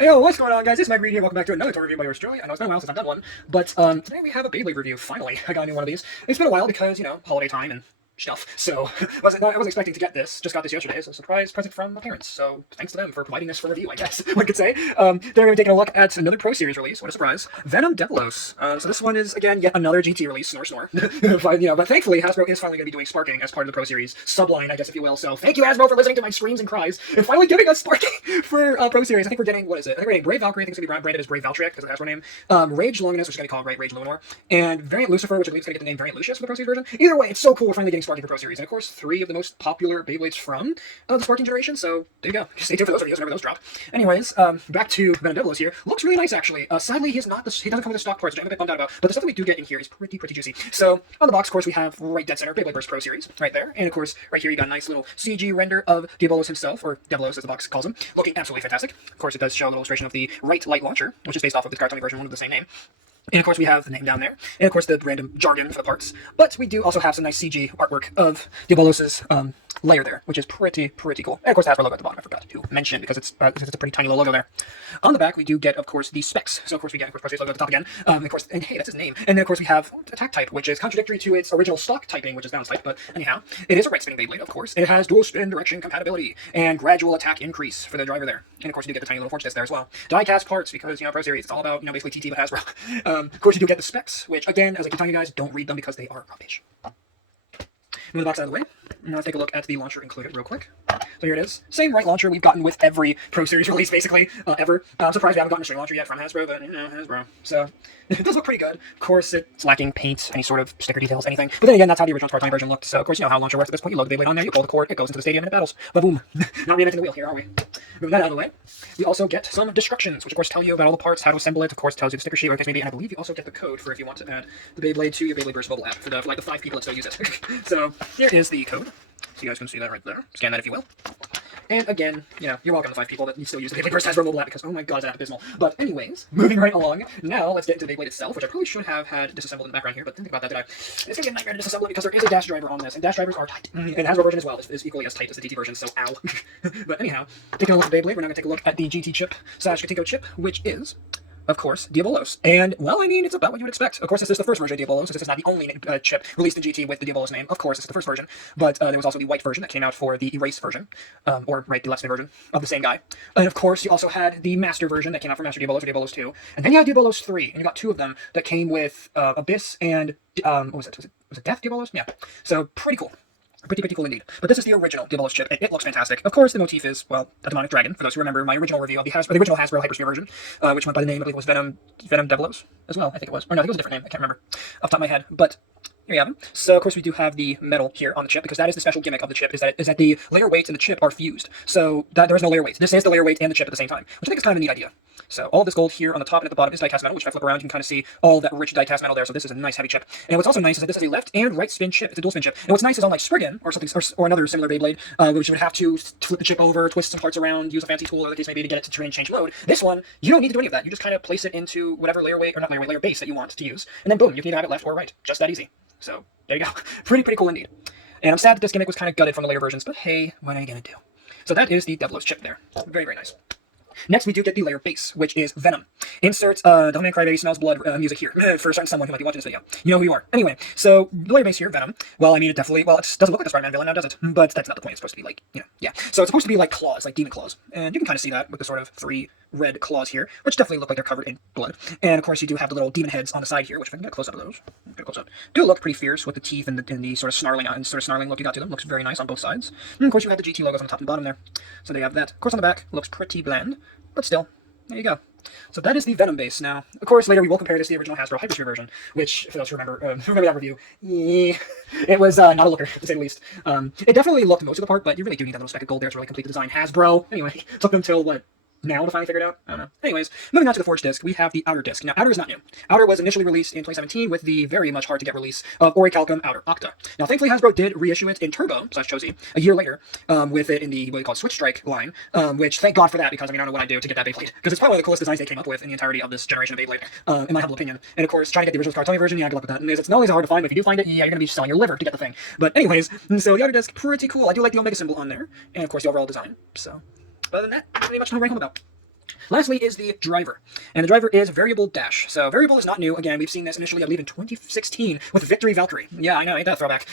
Hey, what's going on, guys? It's MRGang here. Welcome back to another toy review by yours truly. I know it's been a while since I've done one, but today we have a Beyblade review. Finally, I got a new one of these. It's been a while because, you know, holiday time and stuff. So I wasn't expecting to get this. Just got this yesterday. It's a surprise present from my parents. So thanks to them for providing this for review, I guess one could say. Then we're going to be taking a look at another Pro Series release. What a surprise! Venom Devolos. So this one is again yet another GT release. Snore snore. But thankfully Hasbro is finally going to be doing sparking as part of the Pro Series subline, I guess if you will. So thank you Hasbro for listening to my screams and cries and finally giving us sparking for Pro Series. I think we're getting, what is it? I think we're getting Brave Valkyrie. I think it's going to be branded as Brave Valtryek because of the Hasbro name. Rage Longinus, which is going to be called Rage Luminor, and Variant Lucifer, which I believe is going to get the name Variant Lucius for the Pro Series version. Either way, it's so cool. We're finally getting sparking for Pro Series, and of course, three of the most popular Beyblades from the Sparking generation. So there you go. Stay tuned for those videos whenever those drop. Anyways, back to Venom Devolos here. Looks really nice actually. Sadly, he doesn't come with the stock parts, which I'm a bit bummed out about. But the stuff that we do get in here is pretty juicy. So on the box, of course, we have right dead center Beyblade Burst Pro Series right there, and of course, right here you got a nice little CG render of Diabolos himself, or Devolos as the box calls him, looking absolutely fantastic. Of course, it does show a little illustration of the right light launcher, which is based off of the cartoon version one of the same name. And of course we have the name down there, and of course the random jargon for the parts. But we do also have some nice CG artwork of Diabolos' layer there, which is pretty cool. And of course the Hasbro logo at the bottom, I forgot to mention, because it's a pretty tiny little logo there. On the back we do get, of course, the specs. So of course we get, of course, Pro Series logo at the top again. Of course, and hey, that's his name. And then of course we have attack type, which is contradictory to its original stock typing, which is balance type. But anyhow, it is a right spinning Beyblade, of course. It has dual spin direction compatibility and gradual attack increase for the driver there. And of course you do get the tiny little forge disc there as well. Die cast parts, because, you know, Pro Series, it's all about, you know, basically TT but Hasbro. Of course you do get the specs, which again, as I keep telling you guys, don't read them because they are rubbish. Move the box out of the way. Now let's take a look at the launcher included real quick. So here it is. Same right launcher we've gotten with every Pro Series release, basically, ever. I'm surprised we haven't gotten a string launcher yet from Hasbro, but, you know, Hasbro. So, it does look pretty good. Of course, it's lacking paint, any sort of sticker details, anything. But then again, that's how the original cartoon version looked. So, of course, you know how launcher works at this point. You load the Beyblade on there, you pull the cord, it goes into the stadium, and it battles. Ba-boom. Not reinventing the wheel here, are we? Moving that out of the way. We also get some destructions, which of course tell you about all the parts, how to assemble it. Of course, tells you the sticker sheet, or maybe, and I believe you also get the code for if you want to add the Beyblade to your Beyblade Burst mobile app for like the 5 people that still use it. So, here is the code. So you guys can see that right there. Scan that if you will. And again, you know, you're welcome to 5 people that still use the Beyblade Burst Hasbro mobile app because, oh my god, that's abysmal. But anyways, moving right along, now let's get into the Beyblade itself, which I probably should have had disassembled in the background here, but didn't think about that, did I? It's going to be a nightmare to disassemble it because there is a dash driver on this, and dash drivers are tight. And the Hasbro version as well is equally as tight as the TT version, so ow. But anyhow, taking a look at the Beyblade, we're now going to take a look at the GT chip / Katinko chip, which is, of course, Diabolos. And, well, I mean, it's about what you would expect. Of course, this is the first version of Diabolos. This is not the only chip released in GT with the Diabolos name. Of course, this is the first version. But there was also the white version that came out for the erase version. The left spin version of the same guy. And, of course, you also had the master version that came out for Master Diabolos or Diabolos 2. And then you had Diabolos 3. And you got 2 of them that came with Abyss and, what was it? Was it Death Diabolos? Yeah. So, pretty cool. Pretty cool indeed. But this is the original Diabolos chip, and it looks fantastic. Of course, the motif is, well, a demonic dragon, for those who remember my original review of the original Hasbro Hypersphere version, which went by the name, I believe it was Venom Devolos as well, I think it was. Or no, I think it was a different name, I can't remember off the top of my head. But here you have them. So, of course, we do have the metal here on the chip, because that is the special gimmick of the chip, is that the layer weights and the chip are fused. So, there is no layer weight. This is the layer weight and the chip at the same time, which I think is kind of a neat idea. So, all this gold here on the top and at the bottom is die-cast metal, which if I flip around, you can kind of see all that rich die-cast metal there. So, this is a nice heavy chip. And what's also nice is that this is a left and right spin chip. It's a dual spin chip. And what's nice is on like Spriggan or something, or another similar Beyblade, which you would have to flip the chip over, twist some parts around, use a fancy tool, or the case may be, to get it to change mode. This one, you don't need to do any of that. You just kind of place it into whatever layer weight, or not layer weight, layer base that you want to use. And then boom, you can either have it left or right. Just that easy. So, there you go. Pretty cool indeed. And I'm sad that this gimmick was kind of gutted from the later versions, but hey, what are you going to do? So that is the Devolos chip there. Very nice. Next, we do get the layer base, which is Venom. Insert Don't Man Crybaby Smells Blood music here for someone who might be watching this video. You know who you are. Anyway, so the layer base here, Venom. Well, I mean, it definitely, well, it doesn't look like a Spider-Man villain now, does it? But that's not the point. It's supposed to be like, you know, yeah. So it's supposed to be like claws, like demon claws. And you can kind of see that with the sort of 3 red claws here, which definitely look like they're covered in blood. And of course, you do have the little demon heads on the side here, which if I can get a close up of those, get a close up, do look pretty fierce with the teeth and the sort of snarling look you got to them. Looks very nice on both sides. And of course, you have the GT logos on the top and bottom there. So there you have that. Of course, on the back, looks pretty bland, but still. There you go. So that is the Venom base. Now, of course, later we will compare this to the original Hasbro Hypersphere version, which, for those who remember that review, it was not a looker, to say the least. It definitely looked most of the part, but you really do need that little speck of gold there to really complete the design. Hasbro, anyway, took them till, what, now to finally figure it out? I don't know. Anyways, moving on to the Forge disc, we have the Outer disc. Now, Outer is not new. Outer was initially released in 2017 with the very much hard to get release of Orichalcum Outer Octa. Now, thankfully, Hasbro did reissue it in Turbo / Chosi a year later with it in the, what they call Switch Strike line, which, thank God for that, because I mean, I don't know what I'd do to get that Beyblade, because it's probably one of the coolest designs they came up with in the entirety of this generation of Beyblade, in my humble opinion. And of course, trying to get the original Cartoni version, yeah, good luck with that. And it's not always hard to find, but if you do find it, yeah, you're going to be selling your liver to get the thing. But anyways, so the Outer disc, pretty cool. I do like the Omega symbol on there, and of course, the overall design. So, other than that, not really much to write home about. Lastly is the driver, and the driver is variable dash. So variable is not new. Again, we've seen this initially, I believe, in 2016 with Victory Valkyrie. Yeah, I know, ain't that a throwback?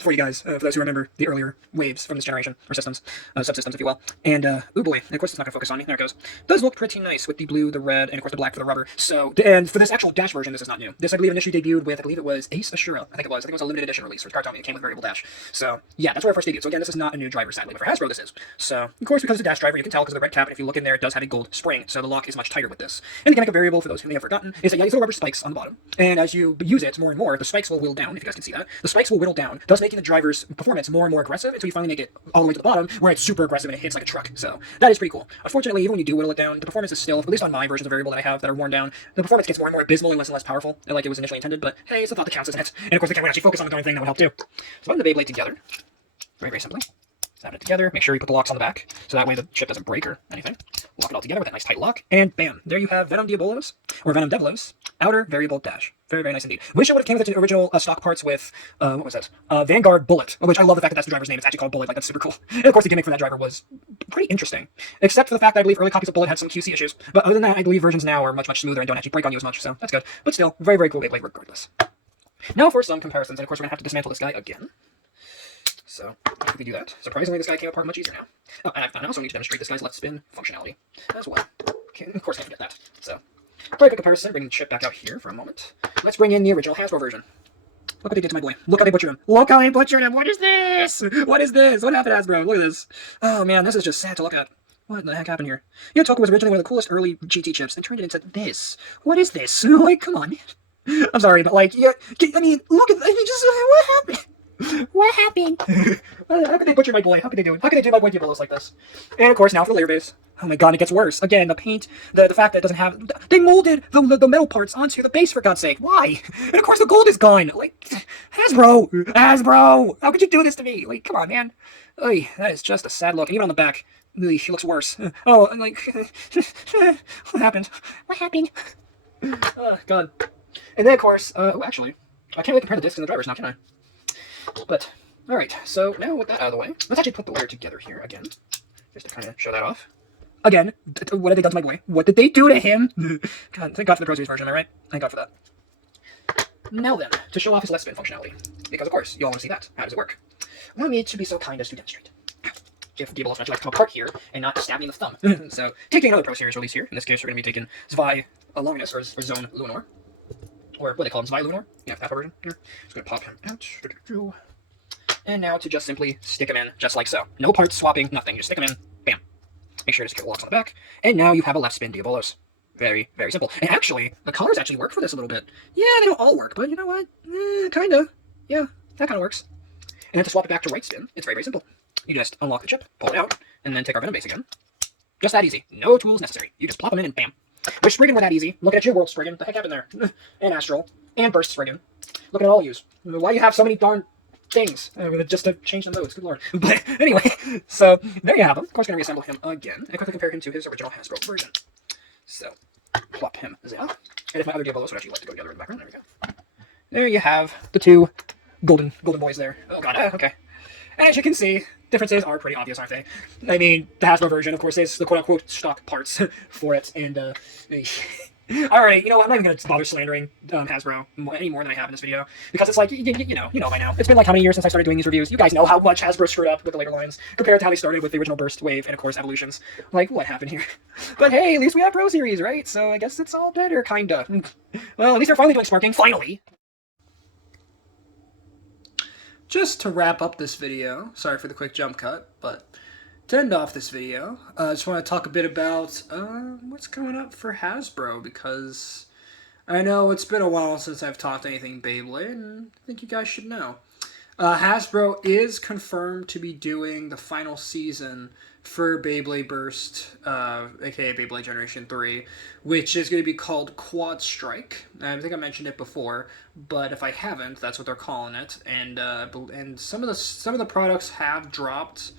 For you guys, for those who remember the earlier waves from this generation, or systems, subsystems, if you will. And, ooh boy, and of course it's not going to focus on me. There it goes. It does look pretty nice with the blue, the red, and of course the black for the rubber. So, and for this actual dash version, this is not new. This, I believe, initially debuted with, I believe it was Ace Ashura. I think it was. I think it was a limited edition release for Card Tommy. It came with variable dash. So, yeah, that's where it first debuted. So again, this is not a new driver, sadly, but for Hasbro this is. So, of course, because it's a dash driver, you can tell because of the red cap, and if you look in there, it does have a gold spring, so the lock is much tighter with this. And the mechanical variable, for those who may have forgotten, is that, yeah, these little rubber spikes on the bottom, and as you use it more and more, the spikes will whittle down, if you guys can see that. The spikes will whittle down, thus making the driver's performance more and more aggressive until you finally make it all the way to the bottom, where it's super aggressive and it hits like a truck. So, that is pretty cool. Unfortunately, even when you do whittle it down, the performance is still, at least on my versions of variable that I have that are worn down, the performance gets more and more abysmal and less powerful, like it was initially intended, but hey, it's the thought that counts, isn't it? And of course, the camera actually focus on the darn thing, that would help too. So putting the Beyblade together, very, very simply. Snap it together, make sure you put the locks on the back, so that way the chip doesn't break or anything. Lock it all together with a nice tight lock, and bam, there you have Venom Diabolos, or Venom Devolos, outer variable dash. Very, very nice indeed. Wish it would have came with the original stock parts with, what was that? Vanguard Bullet, which I love the fact that that's the driver's name. It's actually called Bullet, like that's super cool. And of course the gimmick for that driver was pretty interesting, except for the fact that I believe early copies of Bullet had some QC issues. But other than that, I believe versions now are much, much smoother and don't actually break on you as much, so that's good. But still, very, very cool Beyblade regardless. Now for some comparisons, and of course we're going to have to dismantle this guy again. So, if we do that, surprisingly this guy came apart much easier now. Oh, and I also need to demonstrate this guy's left spin functionality as well. Okay, of course I can't forget that. So, for a quick comparison, bringing the chip back out here for a moment. Let's bring in the original Hasbro version. Look what they did to my boy. Look how they butchered him. Look how they butchered him! What is this? What is this? What happened, Hasbro? Look at this. Oh man, this is just sad to look at. What the heck happened here? You know, Toku was originally one of the coolest early GT chips. They turned it into this. What is this? Like, come on. I'm sorry, but like, yeah, I mean, look at, I mean, just, what happened? What happened? How could they butcher my boy? How could they do it? How could they do my boy Diabolos like this? And of course, now for the layer base. Oh my god, it gets worse. Again, the paint, the fact that it doesn't have... They molded the metal parts onto the base, for God's sake. Why? And of course, the gold is gone. Like, Hasbro! Hasbro! How could you do this to me? Like, come on, man. Oy, that is just a sad look. And even on the back, she looks worse. Oh, and like... what happened? What happened? Oh, God. And then, of course... oh, actually, I can't really compare the discs and the drivers now, can I? But, alright, so now with that out of the way, let's actually put the layer together here again, just to kind of show that off. Again, what did they do to my boy? What did they do to him? God, thank God for the Pro Series version, am I right? Thank God for that. Now then, to show off his left spin functionality, because of course, you all want to see that. How does it work? Allow me to be so kind as to demonstrate. If Diabolos eventually like to come apart here, and not stab me in the thumb. So, taking another Pro Series release here, in this case we're going to be taking Zwei Longinus, or Zone Lunar. Or what they call him, Zwei Lunar? Yeah, that version here. Just going to pop him out. And now to just simply stick him in, just like so. No parts swapping, nothing. Just stick him in, bam. Make sure to secure the locks on the back. And now you have a left spin Diabolos. Very, very simple. And actually, the colors actually work for this a little bit. Yeah, they don't all work, but you know what? Kinda. Yeah, that kind of works. And then to swap it back to right spin, it's very, very simple. You just unlock the chip, pull it out, and then take our Venom base again. Just that easy. No tools necessary. You just plop them in and bam. Wish Spriggan were that easy. Look at you, World Spriggan. What the heck happened there? And Astral. And Burst Spriggan. Look at all yous. Why do you have so many darn things? Just to change the modes, good lord. But anyway, so there you have him. Of course, going to reassemble him again and quickly compare him to his original Hasbro version. So, plop him there. And if my other Diabolos would actually like to go together in the background, there we go. There you have the two golden boys there. Oh god, okay. And as you can see, differences are pretty obvious, aren't they? I mean, the Hasbro version, of course, is the quote-unquote stock parts for it, and, alright, you know, I'm not even going to bother slandering Hasbro any more than I have in this video, because it's like, you know by now. It's been like how many years since I started doing these reviews? You guys know how much Hasbro screwed up with the later lines, compared to how they started with the original Burst Wave, and of course, Evolutions. Like, what happened here? But hey, at least we have Pro Series, right? So I guess it's all better, kinda. Well, at least they're finally doing sparking, finally! Just to wrap up this video, sorry for the quick jump cut, but to end off this video, I just want to talk a bit about what's coming up for Hasbro, because I know it's been a while since I've talked anything Beyblade, and I think you guys should know. Hasbro is confirmed to be doing the final season for Beyblade Burst, aka Beyblade Generation 3, which is going to be called Quad Strike. I think I mentioned it before, but if I haven't, that's what they're calling it. And some of the products have dropped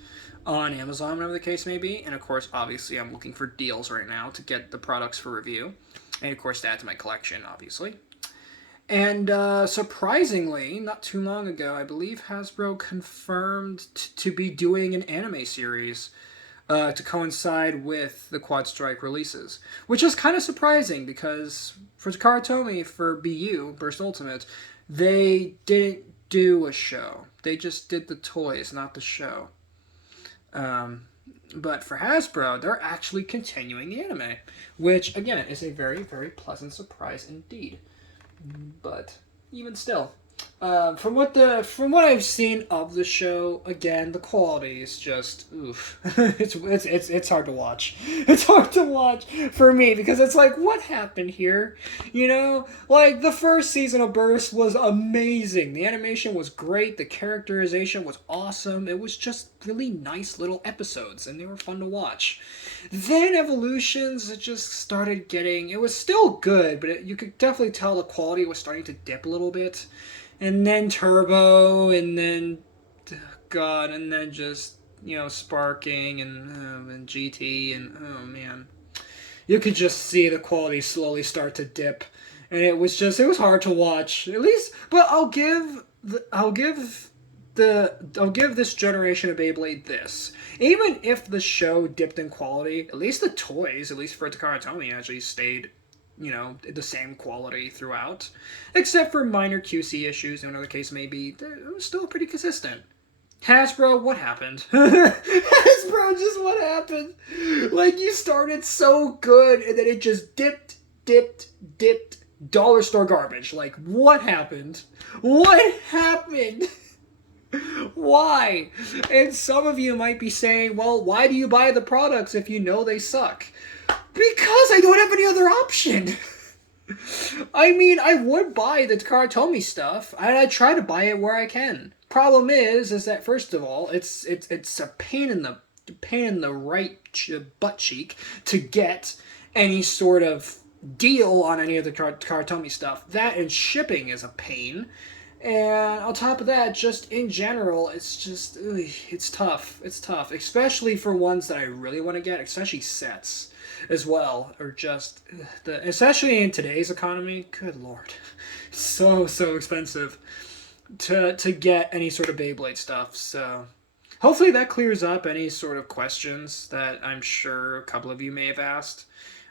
on Amazon, whatever the case may be. And of course, obviously, I'm looking for deals right now to get the products for review, and of course, to add to my collection, obviously. And surprisingly, not too long ago, I believe Hasbro confirmed to be doing an anime series to coincide with the Quad Strike releases, which is kind of surprising because for Takara Tomy, for BU, Burst Ultimate, they didn't do a show. They just did the toys, not the show. But for Hasbro, they're actually continuing the anime, which, again, is a very, very pleasant surprise indeed. But even still, from what I've seen of the show, again, the quality is just oof. It's hard to watch. It's hard to watch for me because it's like, what happened here? You know, like the first season of Burst was amazing. The animation was great. The characterization was awesome. It was just really nice little episodes, and they were fun to watch. Then Evolutions, it just started getting. It was still good, but you could definitely tell the quality was starting to dip a little bit. And then Turbo, and then God, and then just Sparking and GT, and oh man, you could just see the quality slowly start to dip, and it was hard to watch. At least, but I'll give this generation of Beyblade this. Even if the show dipped in quality, at least the toys, at least for Takara Tomy, actually stayed the same quality throughout. Except for minor QC issues, in another case maybe, it was still pretty consistent. Hasbro, what happened? Hasbro, just what happened? Like, you started so good, and then it just dipped, dollar store garbage. Like, what happened? What happened? Why? And some of you might be saying, well, why do you buy the products if you know they suck? Because I don't have any other option. I mean, I would buy the Takara Tomy stuff, and I try to buy it where I can. Problem is that first of all, it's a pain in the right butt cheek to get any sort of deal on any of the Takara Tomy stuff. That and shipping is a pain. And on top of that, just in general, it's tough. It's tough, especially for ones that I really want to get, especially sets as well, or just especially in today's economy. Good lord, so expensive to get any sort of Beyblade stuff. So hopefully that clears up any sort of questions that I'm sure a couple of you may have asked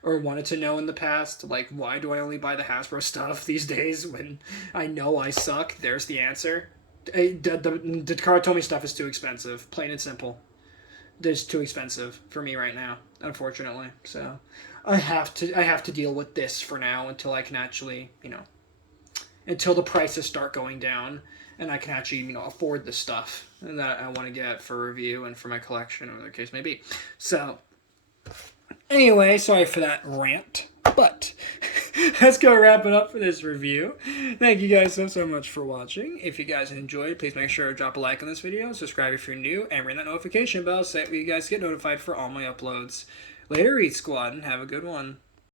or wanted to know in the past, like, why do I only buy the Hasbro stuff these days when I know I suck? There's the answer. The Takara Tomy stuff is too expensive, plain and simple. It's too expensive for me right now, unfortunately. So I have to deal with this for now until I can actually, until the prices start going down and I can actually, afford the stuff that I want to get for review and for my collection, or whatever the case may be. So anyway, sorry for that rant, but let's go wrap it up for this review. Thank you guys so much for watching. If you guys enjoyed, please make sure to drop a like on this video, subscribe if you're new, and ring that notification bell so that you guys get notified for all my uploads. Later, Eat Squad, and have a good one.